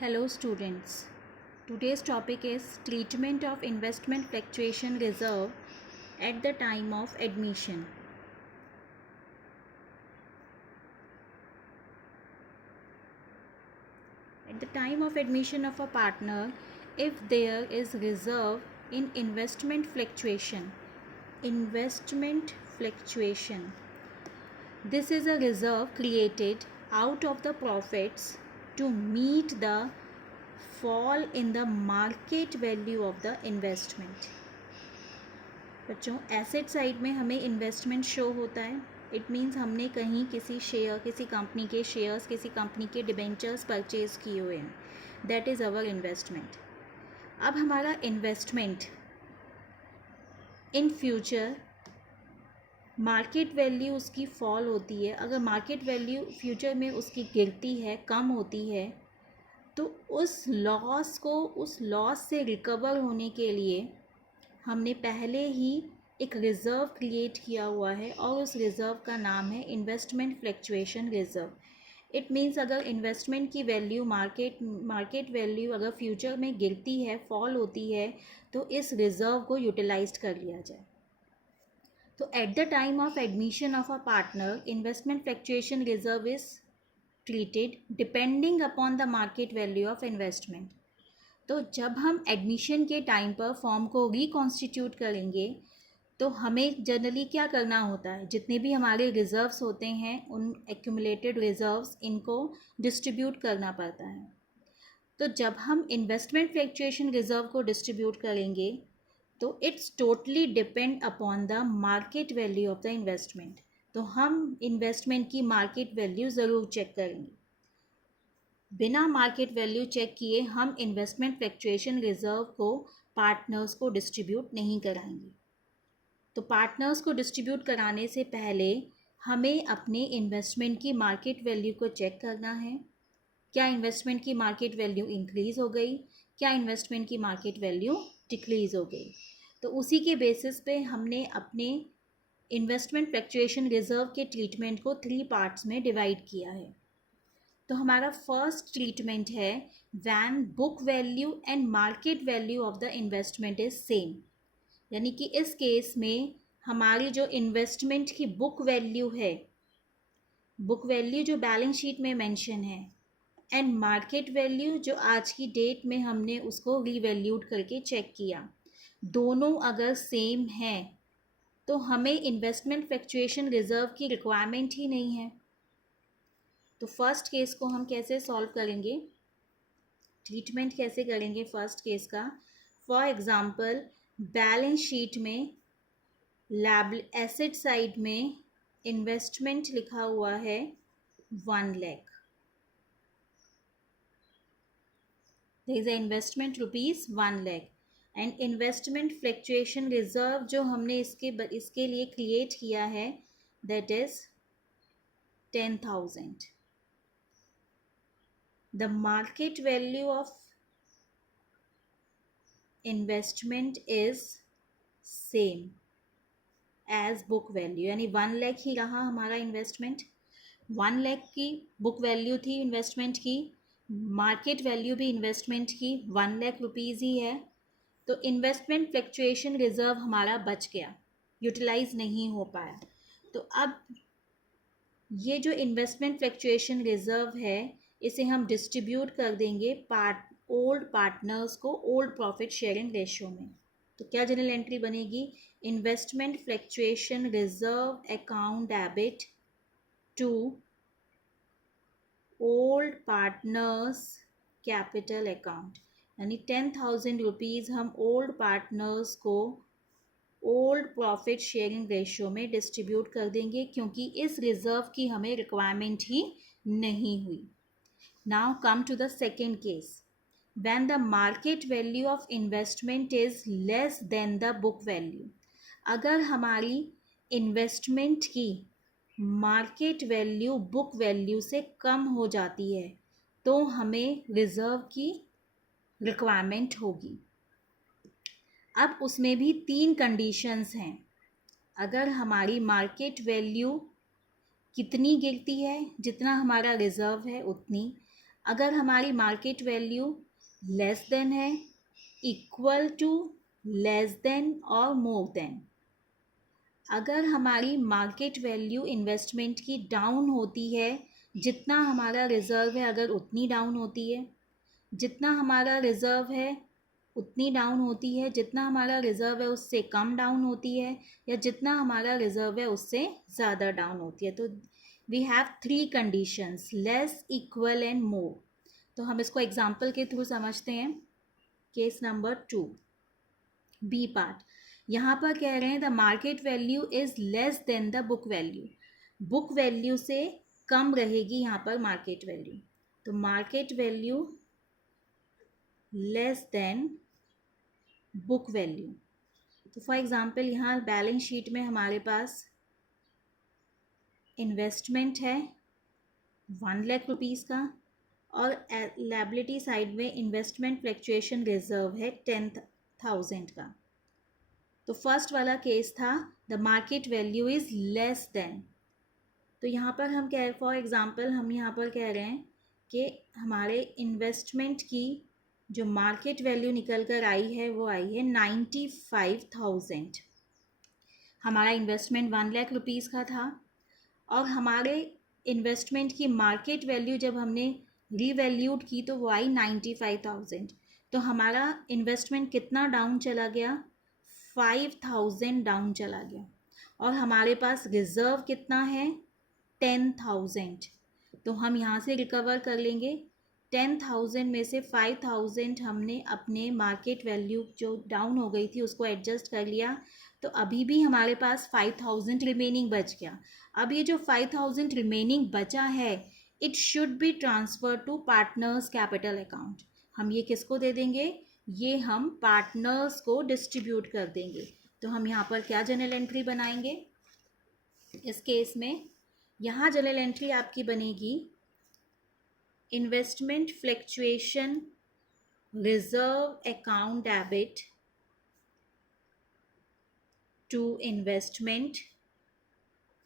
Hello students. Today's topic is treatment of investment fluctuation reserve at the time of admission. At the time of admission of a partner, if there is reserve in investment fluctuation, this is a reserve created out of the profits to meet the fall in the market value of the investment. बच्चों asset side में हमें investment show होता है. It means हमने कहीं किसी share, किसी company के शेयर्स, किसी कंपनी के डिबेंचर्स परचेज किए हुए हैं. That is our investment. अब हमारा investment in future market value उसकी फॉल होती है. अगर मार्केट वैल्यू फ्यूचर में उसकी गिरती है, कम होती है, तो उस लॉस से रिकवर होने के लिए हमने पहले ही एक रिज़र्व क्रिएट किया हुआ है और उस रिज़र्व का नाम है investment fluctuation reserve. It means अगर इन्वेस्टमेंट की वैल्यू मार्केट वैल्यू अगर फ्यूचर में गिरती है, फॉल होती है, तो इस रिज़र्व को यूटिलाइज कर लिया जाए. तो at the time of admission of a partner, investment fluctuation reserve is treated depending upon the market value of investment. तो जब हम एडमिशन के टाइम पर फॉर्म को रिकॉन्स्टिट्यूट करेंगे तो हमें जनरली क्या करना होता है, जितने भी हमारे रिज़र्व्स होते हैं उन एक्यूमुलेटेड रिज़र्व्स इनको डिस्ट्रीब्यूट करना पड़ता है. तो जब हम इन्वेस्टमेंट फ्लक्चुएशन रिज़र्व को डिस्ट्रीब्यूट करेंगे तो it's totally depend upon the market value of the investment. तो हम इन्वेस्टमेंट की मार्केट वैल्यू ज़रूर चेक करेंगे. बिना मार्केट वैल्यू चेक किए हम इन्वेस्टमेंट फ्लक्चुएशन रिज़र्व को पार्टनर्स को डिस्ट्रीब्यूट नहीं कराएंगे. तो पार्टनर्स को डिस्ट्रीब्यूट कराने से पहले हमें अपने इन्वेस्टमेंट की मार्केट वैल्यू को चेक करना है. क्या इन्वेस्टमेंट की मार्केट वैल्यू इंक्रीज़ हो गई, क्या इन्वेस्टमेंट की मार्केट वैल्यू डिक्रीज़ हो गई. तो उसी के बेसिस पे हमने अपने इन्वेस्टमेंट फ्लक्चुएशन रिज़र्व के ट्रीटमेंट को 3 पार्ट्स में डिवाइड किया है. तो हमारा फर्स्ट ट्रीटमेंट है when book value and market value of the investment is same. यानी कि इस केस में हमारी जो इन्वेस्टमेंट की बुक वैल्यू है, बुक वैल्यू जो बैलेंस शीट में मेंशन है, एंड मार्केट वैल्यू जो आज की डेट में हमने उसको रीवैल्यूड करके चेक किया, दोनों अगर सेम हैं तो हमें इन्वेस्टमेंट फ्लक्चुएशन रिज़र्व की रिक्वायरमेंट ही नहीं है. तो फर्स्ट केस को हम कैसे सॉल्व करेंगे, ट्रीटमेंट कैसे करेंगे फर्स्ट केस का. फॉर एग्ज़ाम्पल बैलेंस शीट में एसेट साइड में इन्वेस्टमेंट लिखा हुआ है 1 lakh. There is a investment rupees 1 lakh and investment fluctuation reserve जो हमने इसके लिए क्रिएट किया है that is 10,000. The market value of investment is same as book value. यानी 1 लाख ही रहा हमारा इन्वेस्टमेंट. 1 लाख की बुक वैल्यू थी इन्वेस्टमेंट की, मार्केट वैल्यू भी इन्वेस्टमेंट की 1 लाख रुपीज़ ही है. तो इन्वेस्टमेंट फ्लक्चुएशन रिज़र्व हमारा बच गया, यूटिलाइज नहीं हो पाया. तो अब ये जो इन्वेस्टमेंट फ्लक्चुएशन रिज़र्व है इसे हम डिस्ट्रीब्यूट कर देंगे ओल्ड पार्टनर्स को ओल्ड प्रॉफिट शेयरिंग रेशियो में. तो क्या जनरल एंट्री बनेगी, investment fluctuation reserve account debit to old partners capital account. यानी 10,000 रुपीज़ हम ओल्ड पार्टनर्स को ओल्ड प्रॉफिट शेयरिंग रेशियो में डिस्ट्रीब्यूट कर देंगे क्योंकि इस रिज़र्व की हमें रिक्वायरमेंट ही नहीं हुई. Now come to the second case. When the market value of investment is less than the book value. अगर हमारी इन्वेस्टमेंट की मार्केट वैल्यू बुक वैल्यू से कम हो जाती है तो हमें रिज़र्व की रिक्वायरमेंट होगी. अब उसमें भी 3 कंडीशंस हैं. अगर हमारी मार्केट वैल्यू कितनी गिरती है, जितना हमारा रिज़र्व है उतनी. अगर हमारी मार्केट वैल्यू लेस देन है, इक्वल टू, लेस देन और मोर देन। अगर हमारी मार्केट वैल्यू इन्वेस्टमेंट की डाउन होती है, जितना हमारा रिजर्व है अगर उतनी डाउन होती है, जितना हमारा रिजर्व है उतनी डाउन होती है, जितना हमारा रिजर्व है उससे कम डाउन होती है, या जितना हमारा रिजर्व है उससे ज़्यादा डाउन होती है, तो we have three conditions, less, equal and more. तो हम इसको एग्जाम्पल के थ्रू समझते हैं। Case number 2, B part. यहाँ पर कह रहे हैं the market value is less than the book value. Book value से कम रहेगी यहाँ पर मार्केट वैल्यू। तो market value less than book value. तो फॉर एग्ज़ाम्पल यहाँ बैलेंस शीट में हमारे पास इन्वेस्टमेंट है 1,00,000 रुपीज़ का, और लायबिलिटी साइड में इन्वेस्टमेंट फ्लक्चुएशन रिजर्व है 10,000 का। तो फर्स्ट वाला केस था the market value is less then. तो यहाँ पर हम कह, फॉर एग्ज़ाम्पल हम यहाँ पर कह रहे हैं कि हमारे इन्वेस्टमेंट की जो मार्केट वैल्यू निकल कर आई है वो आई है 95,000। हमारा इन्वेस्टमेंट 1,00,000 रुपीज़ का था, और हमारे इन्वेस्टमेंट की मार्केट वैल्यू जब हमने रीवैल्यूड की तो वो आई 95,000। तो हमारा इन्वेस्टमेंट कितना डाउन चला गया, 5,000 डाउन चला गया, और हमारे पास रिज़र्व कितना है 10,000। तो हम यहाँ से रिकवर कर लेंगे। 10,000 में से 5,000 हमने अपने मार्केट वैल्यू जो डाउन हो गई थी उसको एडजस्ट कर लिया, तो अभी भी हमारे पास 5,000 रिमेनिंग बच गया। अब ये जो 5,000 रिमेनिंग बचा है, it should be transfer to partners capital account. हम ये किसको दे देंगे, ये हम पार्टनर्स को डिस्ट्रीब्यूट कर देंगे। तो हम यहाँ पर क्या जर्नल एंट्री बनाएंगे इस केस में, यहाँ जर्नल एंट्री आपकी बनेगी investment fluctuation reserve account debit to investment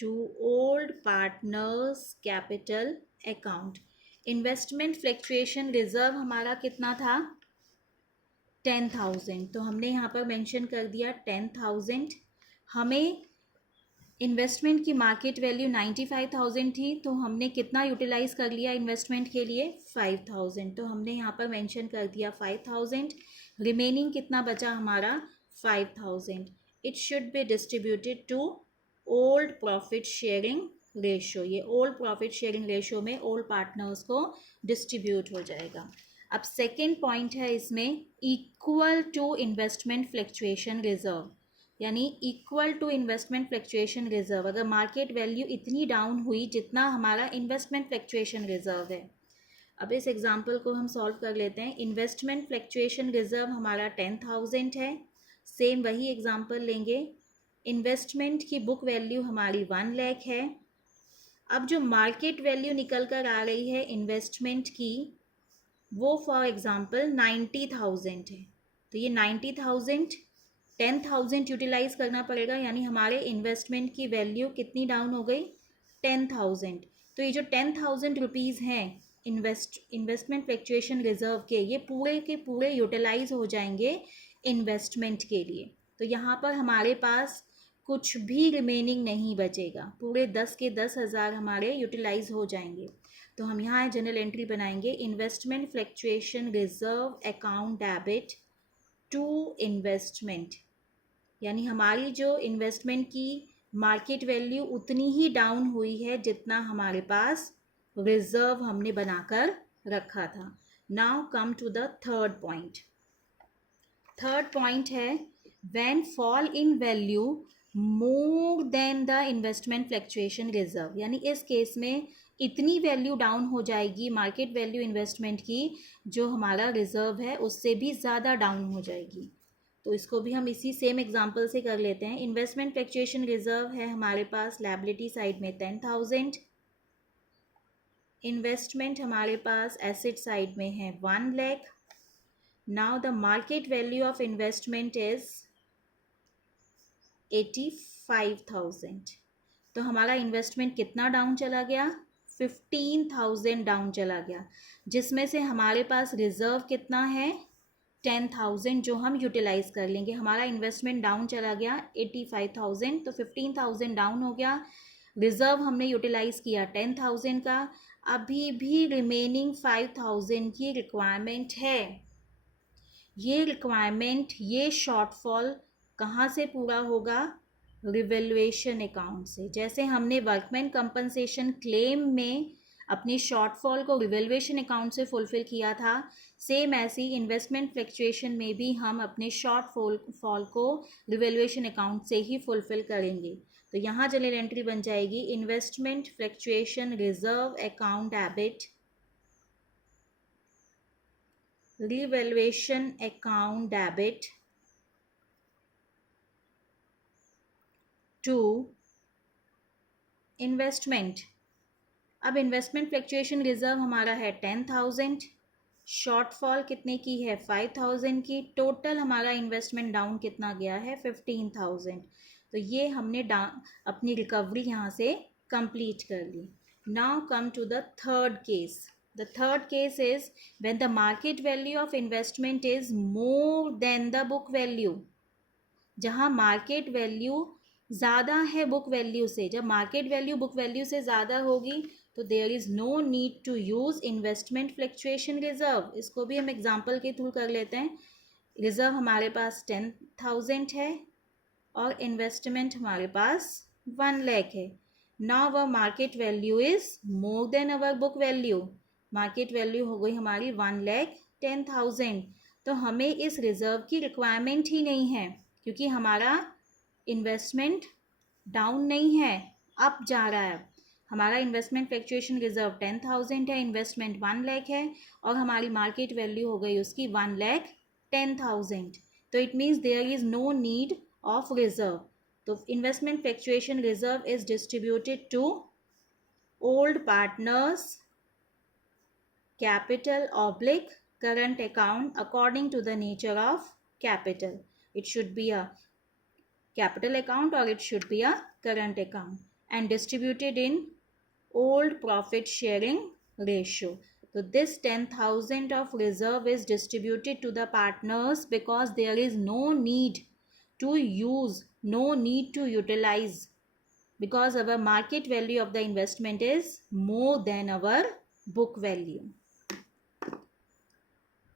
to old partners capital account. Investment fluctuation reserve हमारा कितना था 10,000, तो हमने यहाँ पर मेंशन कर दिया 10,000। हमें इन्वेस्टमेंट की मार्केट वैल्यू 95,000 थी, तो हमने कितना यूटिलाइज़ कर लिया इन्वेस्टमेंट के लिए 5,000, तो हमने यहाँ पर मेंशन कर दिया 5,000। रिमेनिंग कितना बचा हमारा 5,000। It should be distributed to old profit sharing ratio. ये ओल्ड प्रॉफिट शेयरिंग रेशो में ओल्ड पार्टनर्स को डिस्ट्रीब्यूट हो जाएगा। अब सेकेंड पॉइंट है इसमें equal to investment fluctuation reserve, यानी equal to investment fluctuation reserve. अगर मार्केट वैल्यू इतनी डाउन हुई जितना हमारा इन्वेस्टमेंट फ्लक्चुएशन रिजर्व है। अब इस एग्जांपल को हम सॉल्व कर लेते हैं। इन्वेस्टमेंट फ्लक्चुएशन रिजर्व हमारा 10,000 है। सेम वही एग्जांपल लेंगे। इन्वेस्टमेंट की बुक वैल्यू हमारी 1,00,000 है। अब जो मार्केट वैल्यू निकल कर आ रही है इन्वेस्टमेंट की, वो फॉर एग्जांपल 90,000 है। तो ये 90,000 10,000 यूटिलाइज़ करना पड़ेगा, यानी हमारे इन्वेस्टमेंट की वैल्यू कितनी डाउन हो गई 10,000। तो ये जो 10,000 रुपीज़ हैं इन्वेस्टमेंट फ्लक्चुएशन रिजर्व के, ये पूरे के पूरे यूटिलाइज़ हो जाएंगे इन्वेस्टमेंट के लिए। तो यहाँ पर हमारे पास कुछ भी रिमेनिंग नहीं बचेगा, पूरे 10 के 10,000 हमारे यूटिलाइज़ हो जाएंगे। तो हम यहाँ जनरल एंट्री बनाएंगे investment fluctuation reserve account debit to investment, यानी हमारी जो इन्वेस्टमेंट की मार्केट वैल्यू उतनी ही डाउन हुई है जितना हमारे पास रिजर्व हमने बनाकर रखा था। Now come to the third point. Third point है when fall in value more than the investment fluctuation reserve, यानी इस केस में इतनी वैल्यू डाउन हो जाएगी मार्केट वैल्यू इन्वेस्टमेंट की, जो हमारा रिजर्व है उससे भी ज़्यादा डाउन हो जाएगी। तो इसको भी हम इसी सेम एग्जांपल से कर लेते हैं। इन्वेस्टमेंट फ्लक्चुएशन रिजर्व है हमारे पास लायबिलिटी साइड में 10,000, इन्वेस्टमेंट हमारे पास एसेट साइड में है 1,00,000। Now the market value of investment is 85,000। तो हमारा इन्वेस्टमेंट कितना डाउन चला गया 15,000 डाउन चला गया, जिसमें से हमारे पास रिजर्व कितना है 10,000 जो हम यूटिलाइज कर लेंगे। हमारा इन्वेस्टमेंट डाउन चला गया 85,000, तो 15,000 डाउन हो गया। रिजर्व हमने यूटिलाइज किया 10,000 का, अभी भी रिमेनिंग 5,000 की रिक्वायरमेंट है। ये रिक्वायरमेंट, ये शॉर्टफॉल कहाँ से पूरा होगा? रिवैल्यूएशन अकाउंट से। जैसे हमने वर्कमैन कंपनसेशन क्लेम में अपनी शॉर्टफॉल को रिवैल्यूएशन अकाउंट से फुलफिल किया था, सेम ऐसी इन्वेस्टमेंट फ्लक्चुएशन में भी हम अपने शॉर्टफॉल को रिवैल्यूएशन अकाउंट से ही फुलफिल करेंगे। तो यहाँ जर्नल एंट्री बन जाएगी investment fluctuation reserve account debit revaluation account debit to investment. अब इन्वेस्टमेंट फ्लक्चुएशन रिजर्व हमारा है 10,000, शॉर्टफॉल कितने की है 5,000 की, टोटल हमारा इन्वेस्टमेंट डाउन कितना गया है 15,000। तो ये हमने अपनी रिकवरी यहाँ से कंप्लीट कर ली। Now come to the third case. The third case is when the market value of investment is more than the book value। जहाँ मार्केट वैल्यू ज़्यादा है बुक वैल्यू से, जब मार्केट वैल्यू बुक वैल्यू से ज़्यादा होगी तो there is no need to use investment fluctuation reserve. इसको भी हम एग्जांपल के थ्रू कर लेते हैं। रिजर्व हमारे पास 10,000 है और इन्वेस्टमेंट हमारे पास 1 लाख है। Now our market value is more than our book value. Market value हो गई हमारी 1,10,000। तो हमें इस रिजर्व की रिक्वायरमेंट ही नहीं है, क्योंकि हमारा इन्वेस्टमेंट डाउन नहीं है, अप जा रहा है। हमारा इन्वेस्टमेंट फ्लक्चुएशन रिजर्व 10,000 है, इन्वेस्टमेंट 1 लाख है और हमारी मार्केट वैल्यू हो गई उसकी 1,10,000। तो it means there is no need of reserve. तो investment fluctuation reserve is distributed to old partners capital oblique current account according to the nature of capital. It should be a capital account or it should be a current account, and distributed in old profit sharing ratio. So this 10,000 of reserve is distributed to the partners because there is no need to use, no need to utilize, because our market value of the investment is more than our book value.